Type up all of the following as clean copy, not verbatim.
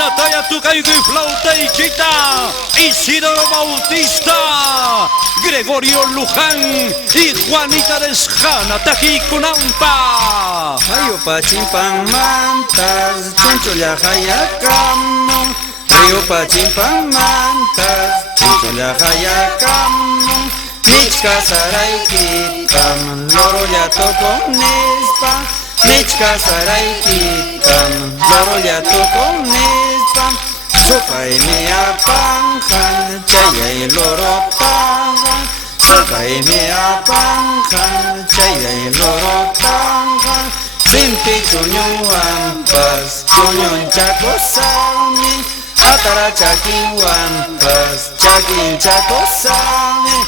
Natalia Tucaigo y flauta y chita, Isidoro Bautista, Gregorio Luján y Juanita Desjana Tajikunampa. Ayo pachimpan mantas, chunchulla hayakamun. Ayo pachimpan mantas, chunchulla hayakamun. Michka saraykitam, lorolla tokonispa. Michka saraykitam, lorolla tokonispa. Sopay mi apanjan, chayay loro panjan. Sopay mi apanjan, chayay loro panjan. Rimpi chuñun wampas, chuñun chakosami. Atara chakin wampas, chakin chakosami.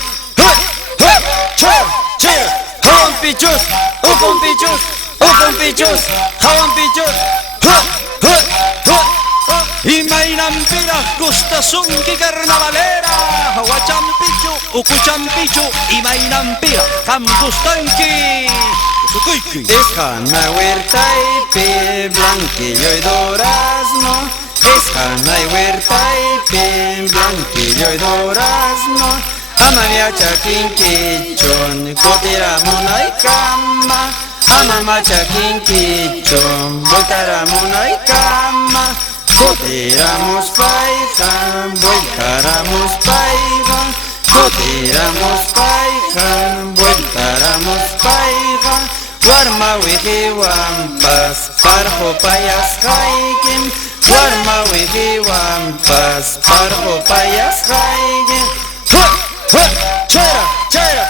Hawan pichus, ukun pichus, ukun pichus, hawan pichus. Imainampira, Gustasunki carnavalera, Huachampichu, Ukuchampichu, Imainampira, Cambustanki, Sukuiki. Esjana huerta y pe, blanquillo y durazno. Esjana y huerta y pe, blanquillo y durazno. Amalia chaquinquichon, cotiramona y cama. Amama chaquinquichon, voltaramona y cama. Cotiramos paijan, voltaramos paijan. Cotiramos paijan, voltaramos paijan. Warma wiki wampas, parjo payas haikin. Warma wiki wampas, parjo payas haikin. Chera, chera,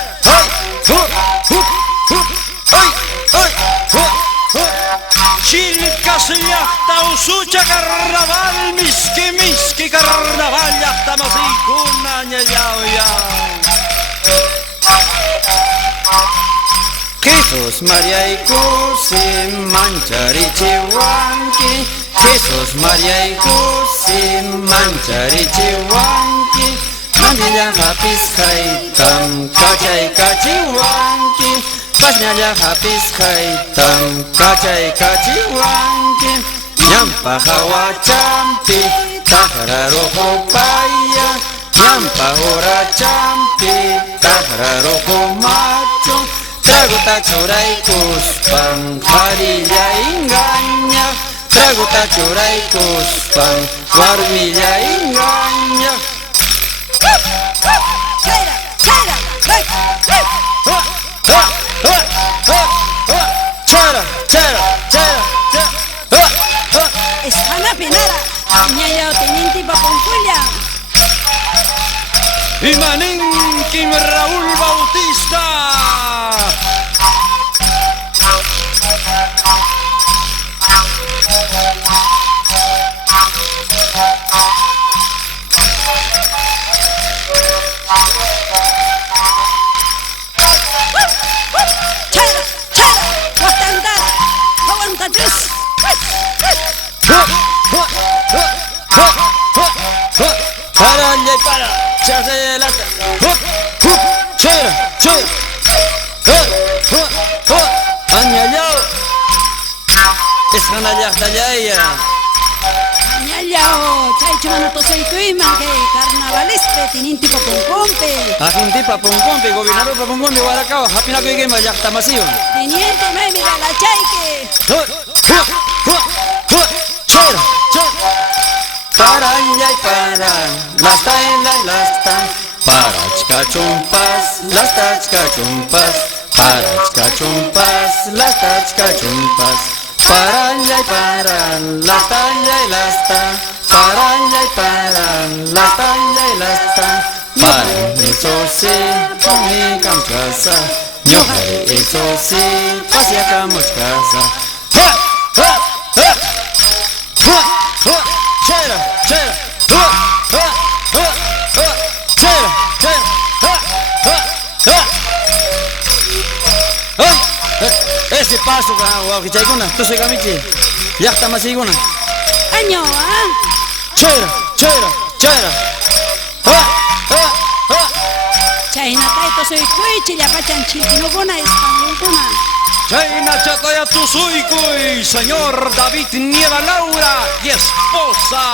Chilcas yachta usucha carnaval, miski miski carnaval, yachta masikuna ñayao yao. Jesús, María y José, mancharichihuanqui. Jesús, María y José, mancharichihuanqui. Mandiya hapis haitam, kachay kachihuanqui. Pasñaya hapis haitam, kachay kachihuanqui. Ñampa hawa champi, tajara rojo paya. Ñampa hora champi, tajara rojo macho. Traguta choray kuspan, harilla engaña. Traguta choray kuspan, warmilla engaña. Chera, chera, chera, Esjana penara, ñayao teniente paponculia. Imaninkim Raúl Bautista. Para, chase de lata. Chera, chera. Añayao. Esjana yachta yaya. Ñayao, chaychumano toseituiman que carnavalespe teniente paponcompe. Ajinti paponcompe, gobernador paponcompe, Guaracao, hapinaco y quema yachta masivo. Teniente me mira la chayque. Chera, chera. Para y para, lasta en la lasta. Para chumpas, lasta chumpas. Para chumpas, lasta chumpas. Para y para, lasta y lasta. Para y para, lasta y lasta. Para eso sí, mi camcasa. Yo haré eso sí, paseacamos casa. Chera, chera. Chera, chera. Ese paso, guaquichaicuna, tú se camichi. Ya está más iguna. Año, ah. Chera, chera, chera. Chayna taito soy cuichi, ya pachan chiquinuguna, españoluna. Chayna Chataya Tusuikuy, señor David Nieva Laura y esposa